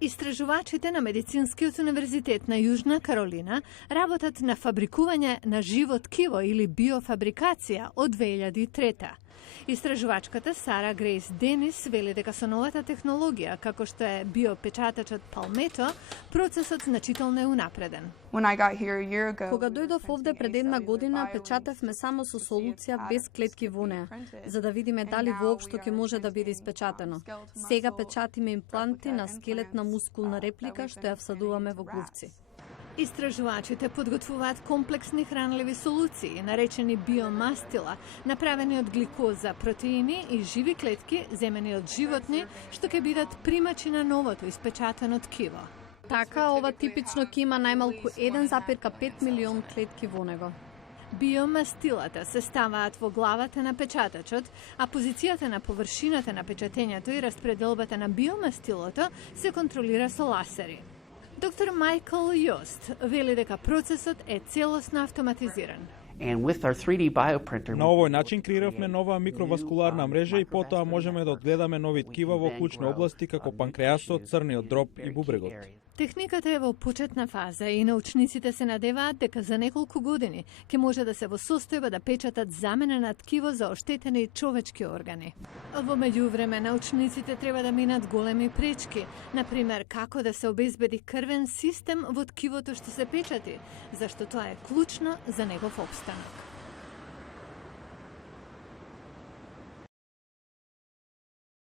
Истражувачите на Медицинскиот универзитет на Јужна Каролина работат на фабрикување на живо ткиво или биофабрикација од 2003. Истражувачката Сара Грейс Денис вели дека со новата технологија, како што е биопечатачот Palmetto, процесот значително е унапреден. Кога дојдов овде пред една година, печатевме само со солуција без клетки во неа, за да видиме дали воопшто ќе може да биде испечатено. Сега печатиме импланти на скелетна мускулна реплика што ја всадуваме во глувци. Истражувачите подготвуваат комплексни хранливи солуции, наречени биомастила, направени од гликоза, протеини и живи клетки, земени од животни, што ќе бидат примачи на новото испечатено ткиво. Така, ова типично ќе има најмалку 1,5 милион клетки во него. Биомастилата се ставаат во главата на печатачот, а позицијата на површината на печатењето и распределбата на биомастилото се контролира со ласери. Доктор Майкл Јост вели дека процесот е целосно автоматизиран. На овој начин креиравме нова микроваскуларна мрежа и потоа можеме да одгледаме нови ткива во клучни области како панкреасот, црниот дроб и бубрегот. Техниката е во почетна фаза и научниците се надеваат дека за неколку години ќе може да се во состојба да печатат замена на ткиво за оштетени човечки органи. Во меѓувреме, научниците треба да минат големи пречки, например како да се обезбеди крвен систем во ткивото што се печати, зашто тоа е клучно за негов опстанок.